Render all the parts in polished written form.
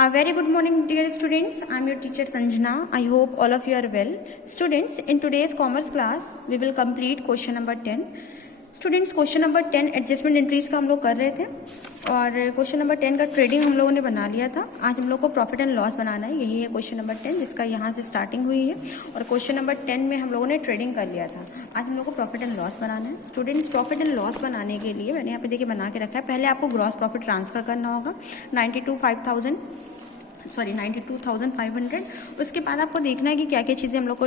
A very good morning, dear students. I am your teacher Sanjana. I hope all of you are well. Students, in today's commerce class, we will complete question number 10. Students question number 10 adjustment entries का हम लोग कर रहे थे और question number 10 का trading हम लोगों ने बना लिया था। आज हम लोग को प्रॉफिट एंड लॉस बनाना है, यही है क्वेश्चन नंबर 10 जिसका यहाँ से स्टार्टिंग हुई है और क्वेश्चन नंबर 10 में हम लोगों ने ट्रेडिंग कर लिया था। आज हम लोग को प्रॉफिट एंड लॉस बनाना है। स्टूडेंट्स, प्रॉफिट एंड लॉस बनाने के लिए मैंने यहाँ पे देखिए बना के रखा है। पहले आपको ग्रॉस प्रॉफिट ट्रांसफर करना होगा 92,500। उसके बाद आपको देखना है कि क्या क्या चीज़ें हम लोग को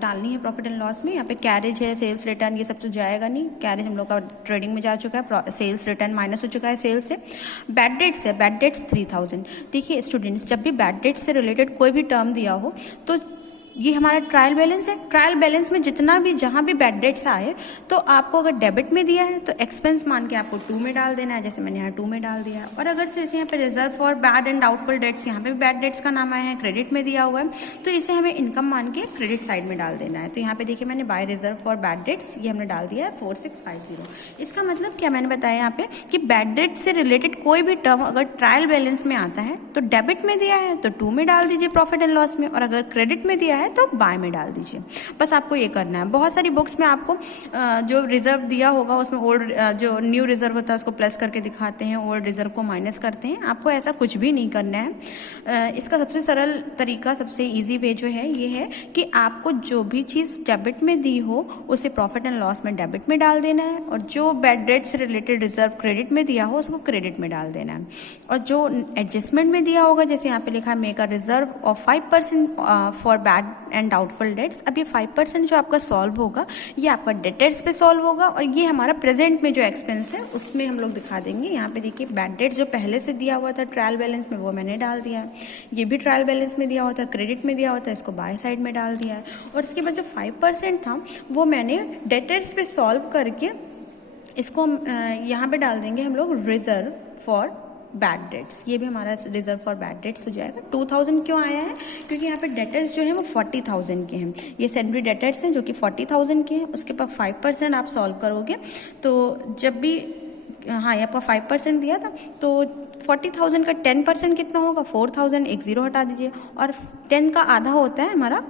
डालनी है प्रॉफिट एंड लॉस में। यहाँ पे कैरेज है, सेल्स रिटर्न, ये सब तो जाएगा नहीं। कैरेज हम लोग का ट्रेडिंग में जा चुका है, सेल्स रिटर्न माइनस हो चुका है सेल्स से। बैड डेट्स है, बैड डेट्स 3000। देखिए स्टूडेंट्स, जब भी बैड डेट्स से रिलेटेड कोई भी टर्म दिया हो तो ये हमारा ट्रायल बैलेंस है। ट्रायल बैलेंस में जितना भी जहाँ भी बैड डेट्स आए तो आपको अगर डेबिट में दिया है तो एक्सपेंस मान के आपको 2 में डाल देना है, जैसे मैंने यहाँ 2 में डाल दिया है। और अगर से इसे यहाँ पे reserve for bad and doubtful debts, यहाँ पे भी बैड डेट्स का नाम आया है, क्रेडिट में दिया हुआ है, तो इसे हमें इनकम मान के क्रेडिट साइड में डाल देना है। तो यहाँ पे देखिए मैंने by reserve for bad debts ये हमने डाल दिया है 4650। इसका मतलब क्या मैंने बताया यहाँ पे कि बैड डेट से रिलेटेड कोई भी टर्म अगर ट्रायल बैलेंस में आता है तो डेबिट में दिया है तो 2 में डाल दीजिए प्रॉफिट एंड लॉस में, और अगर क्रेडिट में दिया है तो बाय में डाल दीजिए। बस आपको ये करना है। बहुत सारी बुक्स में आपको जो रिजर्व दिया होगा उसमें ओल्ड जो न्यू रिजर्व होता है उसको प्लस करके दिखाते हैं, ओल्ड रिजर्व को माइनस करते हैं। आपको ऐसा कुछ भी नहीं करना है। इसका सबसे सरल तरीका, सबसे इजी वे जो है ये है कि आपको जो भी चीज़ डेबिट में दी हो उसे प्रॉफिट एंड लॉस में डेबिट में डाल देना है, और जो बैड डेट से रिलेटेड रिजर्व क्रेडिट में दिया हो उसको क्रेडिट में डाल देना है। और जो एडजस्टमेंट में दिया होगा, जैसे यहाँ पे लिखा है make a reserve of 5% for bad and doubtful debts. अब ये 5% जो आपका सॉल्व होगा ये आपका डेटर्स पे सॉल्व होगा, और ये हमारा प्रेजेंट में जो एक्सपेंस है उसमें हम लोग दिखा देंगे। यहाँ पे देखिए बैड डेट जो पहले से दिया हुआ था ट्रायल बैलेंस में वो मैंने डाल दिया है। ये भी ट्रायल बैलेंस में दिया हुआ था, क्रेडिट में दिया हुआ था, इसको बाय साइड में डाल दिया है। और इसके बाद जो 5% था वो मैंने डेटर्स पे सॉल्व करके इसको यहाँ पे डाल देंगे हम लोग रिजर्व फॉर बैड डेट्स। ये भी हमारा रिजर्व फॉर बैड डेट्स हो जाएगा। 2000 क्यों आया है? क्योंकि यहाँ पे डेटर्स जो है वो 40,000 के हैं। ये सैलरी डेटर्स हैं जो कि 40,000 के हैं। उसके बाद 5% आप सॉल्व करोगे तो जब भी, हाँ, ये आपका 5% दिया था तो 40,000 का 10% कितना होगा? 4,000। एक जीरो हटा दीजिए, और 10 का आधा होता है हमारा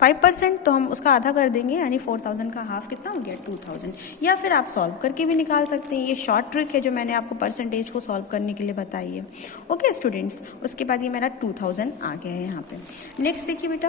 5%, तो हम उसका आधा कर देंगे, यानी 4,000 का हाफ कितना हो गया? 2,000। या फिर आप सॉल्व करके भी निकाल सकते हैं। ये शॉर्ट ट्रिक है जो मैंने आपको परसेंटेज को सॉल्व करने के लिए बताई है। ओके स्टूडेंट्स, उसके बाद ये मेरा 2000 आ गया है यहाँ पे। नेक्स्ट देखिए बेटा,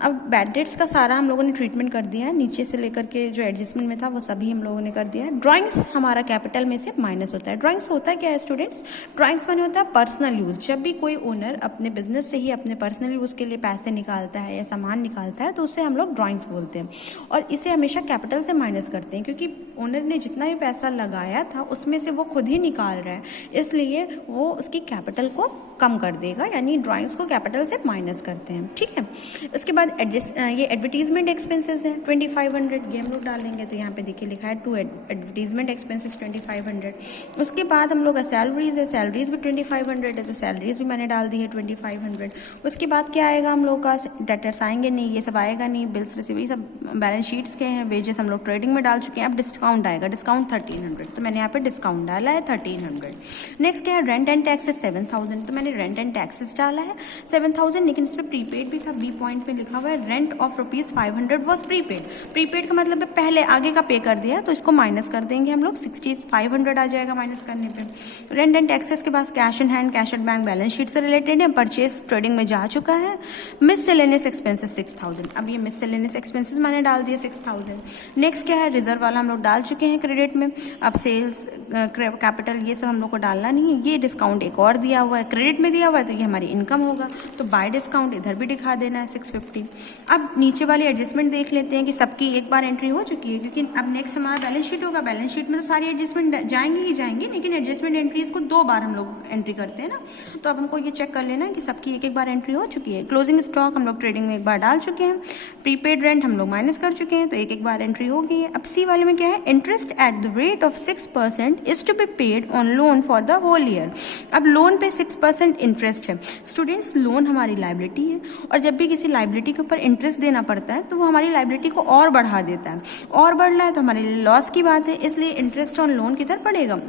अब बैड डेट्स का सारा हम लोगों ने ट्रीटमेंट कर दिया है, नीचे से लेकर के जो एडजस्टमेंट में था वो सभी हम लोगों ने कर दिया है। ड्राइंग्स हमारा कैपिटल में से माइनस होता है। ड्राइंग्स होता है क्या है स्टूडेंट्स? ड्राइंग्स माने होता है पर्सनल यूज़। जब भी कोई ओनर अपने बिजनेस से ही अपने पर्सनल यूज़ के लिए पैसे निकालता है या सामान निकालता है तो उसे हम लोग ड्राइंग्स बोलते हैं, और इसे हमेशा कैपिटल से माइनस करते हैं, क्योंकि ओनर ने जितना भी पैसा लगाया था उसमें से वो खुद ही निकाल रहा है, इसलिए वो उसकी कैपिटल को कम कर देगा, यानी ड्राइंग्स को कैपिटल से माइनस करते हैं। ठीक है। उसके बाद ये एडवर्टीजमेंट एक्सपेंसेस हैं 2500, ये हम लोग डालेंगे। तो यहाँ पे देखिए लिखा है टू एडवर्टीजमेंट एक्सपेंसेस 2500। उसके बाद हम लोग का सैलरीज है, सैलरीज भी 2500 है, तो सैलरीज भी मैंने डाल दी है 2500। उसके बाद क्या आएगा हम लोग का? डेटर्स आएंगे नहीं, ये सब आएगा नहीं, बिल्स रिसीव, ये सब बैलेंस शीट्स के हैं। वेजेस हम लोग ट्रेडिंग में डाल चुके हैं। अब डिस्काउंट आएगा, डिस्काउंट 1300, तो मैंने यहाँ पे डिस्काउंट डाला है 1300। नेक्स्ट क्या है? रेंट एंड टैक्सेस 7000, तो मैंने रेंट एंड टैक्सेस डाला है 7000, लेकिन इस पर प्रीपेड भी था। बी पॉइंट में लिखा हुआ है rent of ₹500 was prepaid. Prepaid का मतलब है पहले आगे का पे कर दिया, तो इसको माइनस कर देंगे हम लोग, 6500 आ जाएगा माइनस करने पे। रेंट एंड टैक्सेस के बाद cash in hand, cash at bank balance sheet से रिलेटेड है, परचेज ट्रेडिंग में जा चुका है। मिससेलेनियस एक्सपेंसेस 6000, अब ये मिससेलेनियस एक्सपेंसेस मैंने डाल दिए 6000। नेक्स्ट क्या है? रिजर्व वाला हम लोग डाल चुके हैं क्रेडिट में। अब सेल्स, कैपिटल, ये सब हम लोग को डालना नहीं है। ये डिस्काउंट एक और दिया हुआ है, क्रेडिट में दिया हुआ है, तो ये हमारी इनकम होगा, तो बाय डिस्काउंट इधर भी दिखा देना है 650। अब नीचे वाली एडजस्टमेंट देख लेते हैं कि सबकी एक बार एंट्री हो चुकी है, क्योंकि अब नेक्स्ट हमारा बैलेंस शीट होगा। बैलेंस शीट में तो सारी एडजस्टमेंट जाएंगी ही जाएंगी, लेकिन एडजस्टमेंट एंट्रीज को 2 बार हम लोग एंट्री करते हैं ना, तो अब हमको ये चेक कर लेना है कि सबकी एक बार एंट्री हो चुकी है। क्लोजिंग स्टॉक हम लोग ट्रेडिंग में एक बार डाल चुके हैं, प्रीपेड रेंट हम लोग माइनस कर चुके हैं, तो एक बार एंट्री हो गई है। अब सी वाले में क्या है? Interest at the rate of 6% is to be paid on loan for the whole year. अब लोन पे 6% इंटरेस्ट है। स्टूडेंट्स, लोन हमारी लाइबिलिटी है, और जब भी किसी लाइबिलिटी के ऊपर इंटरेस्ट देना पड़ता है तो वो हमारी लाइबिलिटी को और बढ़ा देता है, और बढ़ रहा है तो हमारे लिए लॉस की बात है, इसलिए इंटरेस्ट ऑन लोन किधर पड़ेगा?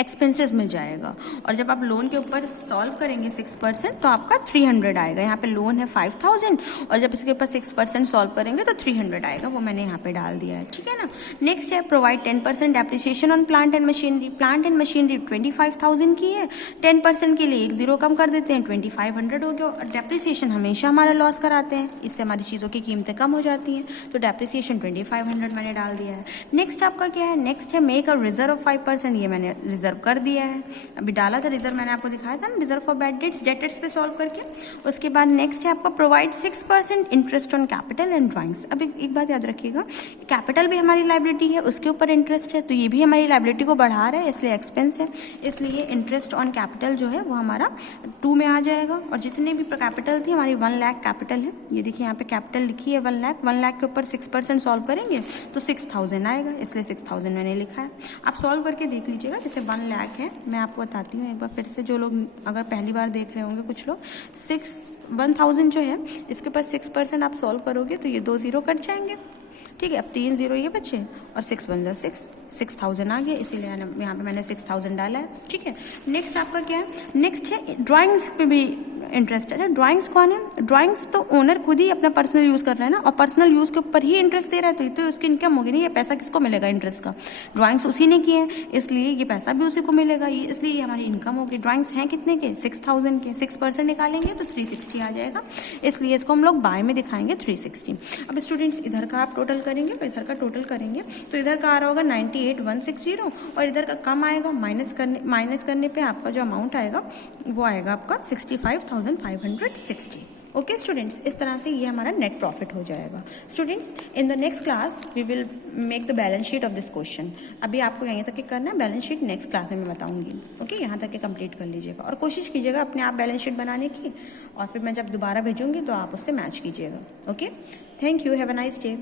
एक्सपेंसेस मिल जाएगा। और जब आप लोन के ऊपर सॉल्व करेंगे 6% तो आपका 300 आएगा। यहाँ पे लोन है 5000 और जब इसके ऊपर 6% सॉल्व करेंगे तो 300 आएगा, वो मैंने यहाँ पे डाल दिया है, ठीक है ना। नेक्स्ट है provide 10% depreciation on plant and machinery. Plant and machinery 25,000 की है, 10% के लिए एक जीरो कम कर देते हैं, 2500 हो गया। और डेप्रिसिएशन हमेशा हमारा लॉस कराते हैं, इससे हमारी चीज़ों की कीमतें कम हो जाती हैं, तो डेप्रिसिएशन 2500 मैंने डाल दिया है। नेक्स्ट आपका क्या है, नेक्स्ट है मेक अ रिजर्व ऑफ 5%, ये मैंने रिजर्व कर दिया है, अभी डाला था रिजर्व, मैंने आपको दिखाया था ना reserve for bad dates, debtors पे सॉल्व करके। उसके बाद नेक्स्ट है आपका provide 6% interest on capital and drawings. अब एक बात याद रखिएगा, कैपिटल भी हमारी लाइबिलिटी है, उसके ऊपर इंटरेस्ट है, तो ये भी हमारी लाइबिलिटी को बढ़ा रहा है, इसलिए एक्सपेंस है, इसलिए इंटरेस्ट ऑन कैपिटल जो है वो हमारा 2 में आ जाएगा। और जितने भी कैपिटल थी हमारी 1 लाख कैपिटल है, ये देखिए यहाँ पे कैपिटल लिखी है 1 लाख, 1 लाख के ऊपर 6% सॉल्व करेंगे तो 6000 आएगा, इसलिए 6000 मैंने लिखा है। आप सॉल्व करके देख लीजिएगा, जैसे 1 लाख है, मैं आपको बताती हूँ एक बार फिर से, जो लोग अगर पहली बार देख रहे होंगे कुछ लोग, 1000 जो है इसके ऊपर 6% आप सॉल्व करोगे तो ये 2 जीरो कट जाएंगे, ठीक है। अब 3 जीरो ये बचे और 6 1 जा 6000 आ गया, इसीलिए यहाँ पे मैंने 6000 डाला है, ठीक है। नेक्स्ट आपका क्या है, नेक्स्ट है ड्राइंग्स पे भी इंटरेस्ट है। ड्राइंग्स कौन है, ड्राइंग्स तो ओनर खुद ही अपना पर्सनल यूज़ कर रहा है ना, और पर्सनल यूज़ के ऊपर ही इंटरेस्ट दे रहा है, तो उसकी इनकम होगी नहीं, ये पैसा किसको मिलेगा इंटरेस्ट का, ड्राइंग्स उसी ने किए हैं, इसलिए ये पैसा भी उसी को मिलेगा, ये इसलिए ये हमारी इनकम होगी। ड्राइंग्स हैं कितने के, 6000 के, 6% निकालेंगे तो 360 आ जाएगा, इसलिए इसको हम लोग बाय में दिखाएंगे 360। अब स्टूडेंट्स इधर का आप टोटल करेंगे, इधर का टोटल करेंगे तो इधर का आ रहा होगा 98,160 और इधर का कम आएगा, माइनस करने पे आपका जो अमाउंट आएगा वो आएगा आपका 65,560। ओके स्टूडेंट्स, इस तरह से ये हमारा नेट प्रॉफिट हो जाएगा। Students in the next class we will make the balance sheet of this question. अभी आपको यहीं तक करना है, बैलेंस शीट नेक्स्ट क्लास में मैं बताऊंगी। ओके, यहाँ तक के कंप्लीट कर लीजिएगा और कोशिश कीजिएगा अपने आप बैलेंस शीट बनाने की, और फिर मैं जब दोबारा भेजूंगी तो आप उससे मैच कीजिएगा। Okay, thank you, have a nice day.